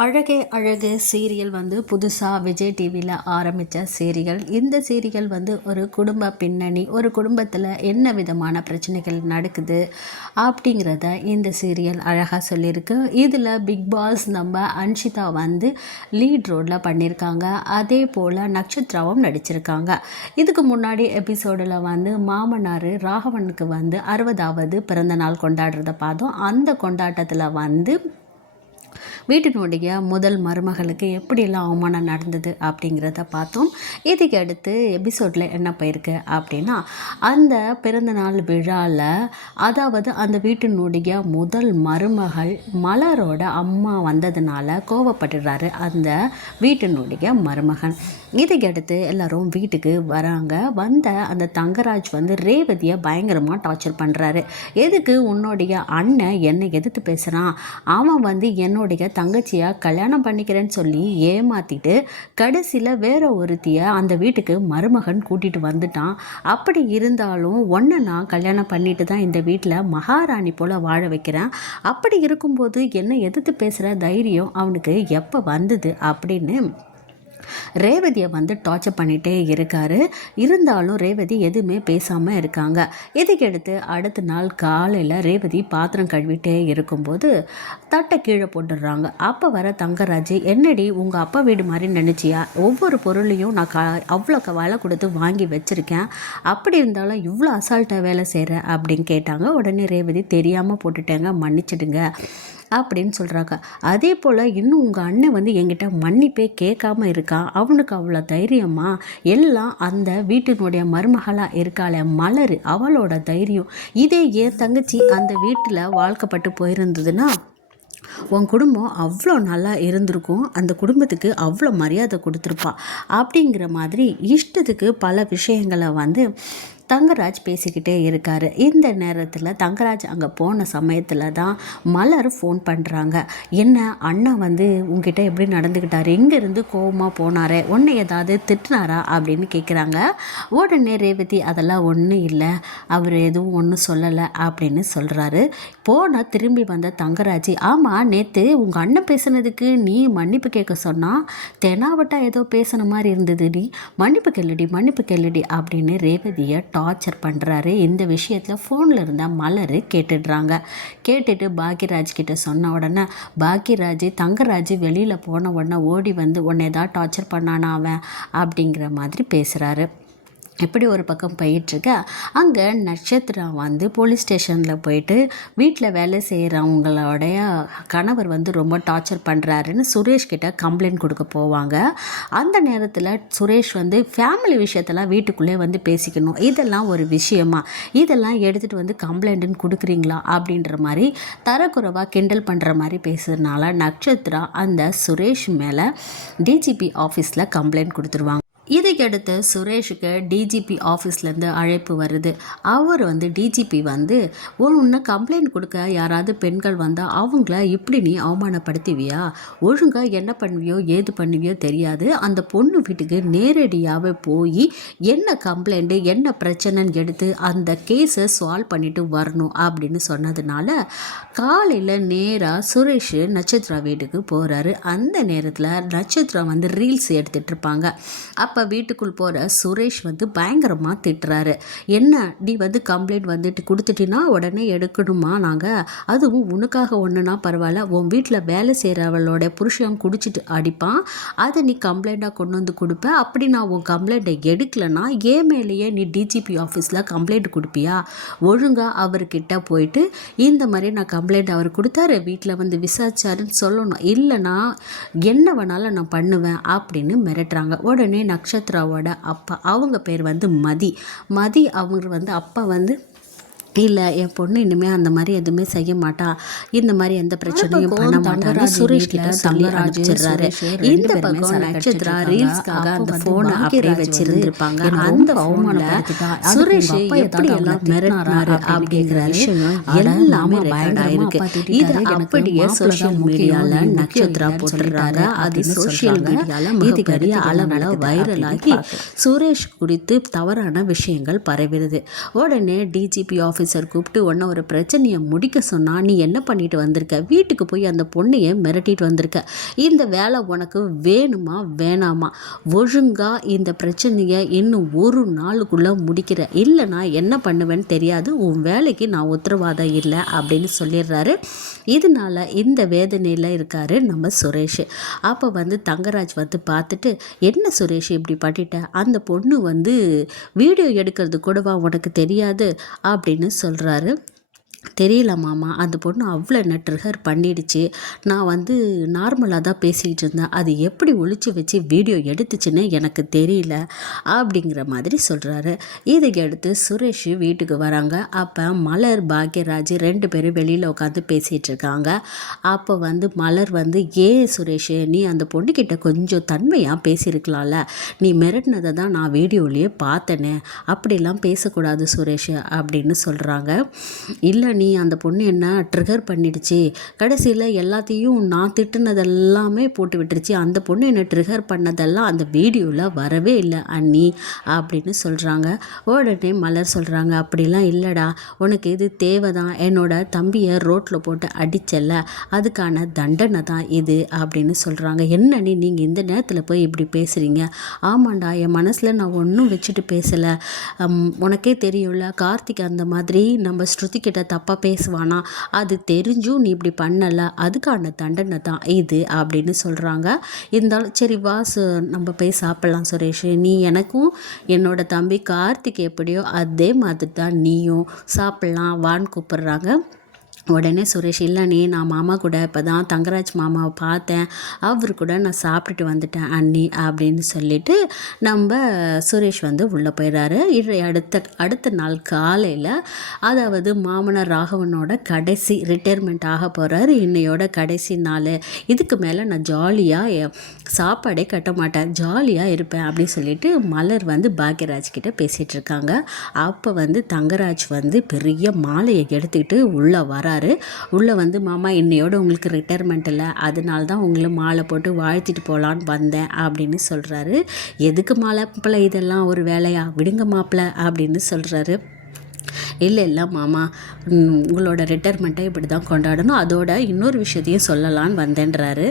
அழகே அழகு சீரியல் வந்து புதுசாக விஜய் டிவியில் ஆரம்பித்த சீரியல். இந்த சீரியல் வந்து ஒரு குடும்ப பின்னணி ஒரு குடும்பத்தில் என்ன விதமான பிரச்சனைகள் நடக்குது அப்படிங்கிறத இந்த சீரியல் அழகாக சொல்லியிருக்கு. இதில் பிக் பாஸ் நம்ம அன்ஷிதா வந்து லீட் ரோலில் பண்ணியிருக்காங்க. அதே போல் நட்சத்திராவும் நடிச்சிருக்காங்க. இதுக்கு முன்னாடி எபிசோடில் வந்து மாமனார் ராகவனுக்கு வந்து அறுபதாவது பிறந்தநாள் கொண்டாடுறத பார்த்தோம். அந்த கொண்டாட்டத்தில் வந்து வீட்டினுடைய முதல் மருமகளுக்கு எப்படியெல்லாம் அவமானம் நடந்தது அப்படிங்கிறத பார்த்தோம். இதுக்கு அடுத்து எபிசோடில் என்ன போயிருக்கு அப்படின்னா அந்த பிறந்தநாள் விழாவில் அதாவது அந்த வீட்டினுடைய முதல் மருமகள் மலரோட அம்மா வந்ததுனால கோவப்பட்டுடுறாரு அந்த வீட்டினுடைய மருமகன். இதுக்கு அடுத்து எல்லாரும் வீட்டுக்கு வராங்க. வந்த அந்த தங்கராஜ் வந்து ரேவதியை பயங்கரமாக டார்ச்சர் பண்ணுறாரு எதுக்கு உன்னுடைய அண்ணன் என்னை எதிர்த்து பேசுகிறான் அவன் வந்து என்னுடைய தங்கச்சியாக கல்யாணம் பண்ணிக்கிறேன்னு சொல்லி ஏமாற்றிட்டு கடைசியில் வேற ஒருத்தியை அந்த வீட்டுக்கு மருமகன் கூட்டிகிட்டு வந்துட்டான். அப்படி இருந்தாலும் ஒன்றை நான் கல்யாணம் பண்ணிட்டு தான் இந்த வீட்டில் மகாராணி போல் வாழ வைக்கிறேன். அப்படி இருக்கும்போது என்னை எதிர்த்து பேசுகிற தைரியம் அவனுக்கு எப்போ வந்தது அப்படின்னு ரேவதியை வந்து டார்ச்சர் பண்ணிகிட்டே இருக்காரு. இருந்தாலும் ரேவதி எதுவுமே பேசாமல் இருக்காங்க. இதுக்கெடுத்து அடுத்த நாள் காலையில் ரேவதி பாத்திரம் கழுவிட்டே இருக்கும்போது தட்டை கீழே போட்டுடுறாங்க. அப்போ வர தங்கராஜ் என்னடி உங்கள் அப்பா வீடு மாதிரி நினச்சியா? ஒவ்வொரு பொருளையும் நான் கா அவ்வளோ விலை கொடுத்து வாங்கி வச்சுருக்கேன். அப்படி இருந்தாலும் இவ்வளோ அசால்ட்டாக வேலை செய்கிறேன் அப்படின்னு கேட்டாங்க. உடனே ரேவதி தெரியாமல் போட்டுட்டேங்க மன்னிச்சிடுங்க. அப்படின்னு சொல்கிறாங்க அதே போல் இன்னும் உங்கள் அண்ணன் வந்து என்கிட்ட மன்னிப்பே கேட்காம இருக்கா? அவனுக்கு அவ்வளோ தைரியமா? எல்லாம் அந்த வீட்டினுடைய மருமகளாக இருக்காளே மலர் அவளோட தைரியம். இதே என் தங்கச்சி அந்த வீட்டில் வாழ்க்கப்பட்டு போயிருந்ததுன்னா உன் குடும்பம் அவ்வளோ நல்லா இருந்திருக்கும். அந்த குடும்பத்துக்கு அவ்வளோ மரியாதை கொடுத்துருப்பா. அப்படிங்கிற மாதிரி இஷ்டத்துக்கு பல விஷயங்களை வந்து தங்கராஜ் பேசிக்கிட்டே இருக்கார். இந்த நேரத்தில் தங்கராஜ் அங்கே போன சமயத்தில் தான் மலர் ஃபோன் பண்ணுறாங்க என்ன அண்ணா வந்து உங்ககிட்ட எப்படி நடந்துக்கிட்டாரு? இங்கேருந்து கோவமாக போனாரே? உன்னை ஏதாவது திட்டினாரா? அப்படின்னு கேட்குறாங்க உடனே ரேவதி அதெல்லாம் ஒன்றும் இல்லை. அவர் எதுவும் ஒன்றும் சொல்லலை. அப்படின்னு சொல்கிறாரு போனால் திரும்பி வந்த தங்கராஜ் ஆமாம் நேற்று உங்கள் அண்ணன் பேசுனதுக்கு நீ மன்னிப்பு கேட்க சொன்னால் தெனாவட்டா ஏதோ பேசுன மாதிரி இருந்தது நீ மன்னிப்பு கேளுடி மன்னிப்பு கேளுடி. அப்படின்னு ரேவதியை டார்ச்சர் பண்ணுறாரு இந்த விஷயத்தில் ஃபோனில் இருந்தால் மலர் கேட்டுடுறாங்க. கேட்டுட்டு பாக்யராஜ் கிட்ட சொன்ன உடனே பாக்யராஜ் தங்கராஜ் வெளியில் போன உடனே ஓடி வந்து உன்னை ஏதாவது டார்ச்சர் பண்ணானா அவன்? அப்படிங்கிற மாதிரி பேசுகிறாரு இப்படி ஒரு பக்கம் போயிட்டுருக்க. அங்கே நட்சத்திரம் வந்து போலீஸ் ஸ்டேஷனில் போயிட்டு வீட்டில் வேலை செய்கிறவங்களோடைய கணவர் வந்து ரொம்ப டார்ச்சர் பண்ணுறாருன்னு சுரேஷ் கிட்ட கம்ப்ளைண்ட் கொடுக்க போவாங்க. அந்த நேரத்தில் சுரேஷ் வந்து ஃபேமிலி விஷயத்தெல்லாம் வீட்டுக்குள்ளே வந்து பேசிக்கணும். இதெல்லாம் ஒரு விஷயமா? இதெல்லாம் எடுத்துகிட்டு வந்து கம்ப்ளைண்ட்டுன்னு கொடுக்குறீங்களா? அப்படின்ற மாதிரி தரக்குறைவாக கிண்டல் பண்ணுற மாதிரி பேசுறதுனால நட்சத்திரம் அந்த சுரேஷ் மேலே டிஜிபி ஆஃபீஸில் கம்ப்ளைண்ட் கொடுத்துருவாங்க. இதையடுத்து சுரேஷுக்கு டிஜிபி ஆஃபீஸ்லேருந்து அழைப்பு வருது. அவர் வந்து டிஜிபி வந்து ஒன்று கம்ப்ளைண்ட் கொடுக்க யாராவது பெண்கள் வந்தால் அவங்கள இப்படி நீ அவமானப்படுத்துவியா? ஒழுங்காக என்ன பண்ணுவியோ ஏது பண்ணுவியோ தெரியாது. அந்த பொண்ணு வீட்டுக்கு நேரடியாகவே போய் என்ன கம்ப்ளைண்ட்டு என்ன பிரச்சனைன்னு எடுத்து அந்த கேஸை சால்வ் பண்ணிட்டு வரணும் அப்படின்னு சொன்னதுனால காலையில் நேராக சுரேஷ் நட்சத்திரா வீட்டுக்கு போகிறாரு அந்த நேரத்தில் நட்சத்திரம் வந்து ரீல்ஸ் எடுத்துகிட்டு இருப்பாங்க. அப்போ அப்போ வீட்டுக்குள் போகிற சுரேஷ் வந்து பயங்கரமாக திட்டுறாரு. என்ன? நீ வந்து கம்ப்ளைண்ட் வந்துட்டு கொடுத்துட்டினா உடனே எடுக்கணுமா நாங்கள் அதுவும் உனக்காக ஒன்றுனா பரவாயில்ல. உன் வீட்டில் வேலை செய்கிறவளோட புருஷன் குடிச்சிட்டு அடிப்பான். அதை நீ கம்ப்ளைண்ட்டாக கொண்டு வந்து கொடுப்ப. அப்படி நான் உன் கம்ப்ளைண்ட்டை எடுக்கலைன்னா ஏன் மேலேயே நீ டிஜிபி ஆஃபீஸில் கம்ப்ளைண்ட் கொடுப்பியா? ஒழுங்காக அவர்கிட்ட போயிட்டு இந்த மாதிரி நான் கம்ப்ளைண்ட் அவர் கொடுத்தாரு வீட்டில் வந்து விசாரிச்சாருன்னு சொல்லணும். இல்லைனா என்ன வேணாலும் நான் பண்ணுவேன் அப்படின்னு மிரட்டுறாங்க. உடனே நான் நக்ஷத்ராவோட அப்பா. அவங்க பேர் வந்து மதி. மதி அவங்க வந்து அப்பா வந்து இல்லை என் பொண்ணு இனிமேல் அந்த மாதிரி எதுவுமே செய்ய மாட்டா. இந்த மாதிரி எந்த பிரச்சனையும் பண்ண மாட்டாரு சுரேஷ் கிட்ட சொல்லி அனுப்பிச்சிடுறாரு. இந்த பக்கம் நட்சத்திரா ரீல்ஸ்க்காக அந்த ஃபோனை அப்படியே வச்சிருந்திருப்பாங்க. அந்த ஃபோனில் சுரேஷ் எப்படி எல்லாம் மிரட்டினாரு அப்படிங்கிற விஷயம் எல்லாமே ரெக்கார்ட் இருக்கு இது அப்படியே சோஷியல் மீடியால நட்சத்திரா போட்டுறாங்க அது சோஷியல் மீடியால இது பெரிய அளவில் வைரலாகி சுரேஷ் குறித்து தவறான விஷயங்கள் பரவிடுது. உடனே டிஜிபி ஆஃபீஸ் ஆஃபீஸர் கூப்பிட்டு உன்னை ஒரு பிரச்சனையை முடிக்க சொன்னால் நீ என்ன பண்ணிட்டு வந்திருக்க? வீட்டுக்கு போய் அந்த பொண்ணையை மிரட்டிட்டு வந்திருக்க. இந்த வேலை உனக்கு வேணுமா வேணாமா? ஒழுங்காக இந்த பிரச்சனையை இன்னும் ஒரு நாளுக்குள்ளே முடிக்கிற. இல்லைனா என்ன பண்ணுவேன்னு தெரியாது. உன் வேலைக்கு நான் உத்தரவாதம் இல்லை அப்படின்னு சொல்லிடுறாரு. இதனால இந்த வேதனையில் இருக்காரு நம்ம சுரேஷ். அப்போ வந்து தங்கராஜ் வந்து பார்த்துட்டு என்ன சுரேஷ் இப்படி பண்ணிட்ட? அந்த பொண்ணு வந்து வீடியோ எடுக்கிறது கூடவா உனக்கு தெரியாது? அப்படின்னு சொல்கிறாரு தெரியல மாமா அந்த பொண்ணு அவ்வளோ என்ன ட்ரிகர் பண்ணிடுச்சு. நான் வந்து நார்மலாக தான் பேசிக்கிட்டு இருந்தேன். அது எப்படி ஒழிச்சு வச்சு வீடியோ எடுத்துச்சுன்னு எனக்கு தெரியல அப்படிங்கிற மாதிரி சொல்கிறாரு இதை எடுத்து சுரேஷ் வீட்டுக்கு வராங்க. அப்போ மலர் பாக்யராஜ் ரெண்டு பேரும் வெளியில் உட்காந்து பேசிகிட்டு இருக்காங்க. அப்போ வந்து மலர் வந்து ஏன் சுரேஷ் நீ அந்த பொண்ணுக்கிட்ட கொஞ்சம் தன்மையாக பேசியிருக்கலாம்ல. நீ மிரட்டினதை தான் நான் வீடியோலேயே பார்த்தேனே. அப்படிலாம் பேசக்கூடாது சுரேஷ் அப்படின்னு சொல்கிறாங்க இல்லை நீ அந்த பொண்ணு என்ன ட்ரிகர் பண்ணிடுச்சு. கடைசியில் எல்லாத்தையும் நான் திட்டுனதெல்லாமே போட்டு விட்டுருச்சு. அந்த பொண்ணு என்னை ட்ரிகர் பண்ணதெல்லாம் அந்த வீடியோவில் வரவே இல்லை அண்ணி அப்படின்னு சொல்கிறாங்க உடனே மலர் சொல்கிறாங்க அப்படிலாம் இல்லைடா உனக்கு இது தேவை தான் என்னோட தம்பியை ரோட்டில் போட்டு அடிச்சல அதுக்கான தண்டனை தான் இது அப்படின்னு சொல்கிறாங்க என்ன நீங்கள் இந்த நேரத்தில் போய் இப்படி பேசுகிறீங்க ஆமாண்டா என் மனசில் நான் ஒன்றும் வச்சுட்டு பேசலை. உனக்கே தெரியும்ல கார்த்திக் அந்த மாதிரி நம்ம ஸ்ருதி கிட்ட தப்பாக பேசுவானா? அது தெரிஞ்சும் நீ இப்படி பண்ணலை அதுக்கான தண்டனை தான் இது அப்படின்னு சொல்கிறாங்க இருந்தாலும் சரி வா சு நம்ம போய் சாப்பிட்லாம் சுரேஷ். நீ எனக்கும் என்னோட தம்பி கார்த்திக் எப்படியோ அதே மாதிரி தான் நீயும் சாப்பிட்லாம் வான்னு கூப்பிட்றாங்க. உடனே சுரேஷ் இல்லை நீ நான் மாமா கூட இப்போ தான் தங்கராஜ் மாமாவை பார்த்தேன். அவர் கூட நான் சாப்பிட்டுட்டு வந்துட்டேன் அண்ணி அப்படின்னு சொல்லிட்டு நம்ம சுரேஷ் வந்து உள்ளே போயிடுறாரு. அடுத்த அடுத்த நாள் காலையில் அதாவது மாமனார் ராகவனோட கடைசி ரிட்டையர்மெண்ட் ஆக போகிறாரு இன்னையோட கடைசி நாள். இதுக்கு மேலே நான் ஜாலியாக சாப்பாடே கட்ட மாட்டேன். ஜாலியாக இருப்பேன் அப்படின்னு சொல்லிட்டு மலர் வந்து பாக்யராஜ் கிட்டே பேசிகிட்டு இருக்காங்க. அப்போ வந்து தங்கராஜ் வந்து பெரிய மாலையை எடுத்துக்கிட்டு உள்ளே வராரு. சொல்கிறாரு உள்ளே வந்து மாமா என்னையோட உங்களுக்கு ரிட்டையர்மெண்ட் இல்லை. அதனால தான் உங்களை மாலை போட்டு வாழ்த்திட்டு போகலான்னு வந்தேன் அப்படின்னு சொல்கிறாரு எதுக்கு மாப்பிள்ளை இதெல்லாம் ஒரு வேலையா? விடுங்க மாப்பிள்ளை அப்படின்னு சொல்கிறாரு இல்லை இல்லை மாமா. உங்களோட ரிட்டையர்மெண்ட்டை இப்படி தான் கொண்டாடணும். அதோட இன்னொரு விஷயத்தையும் சொல்லலான்னு வந்தேன்றாரு.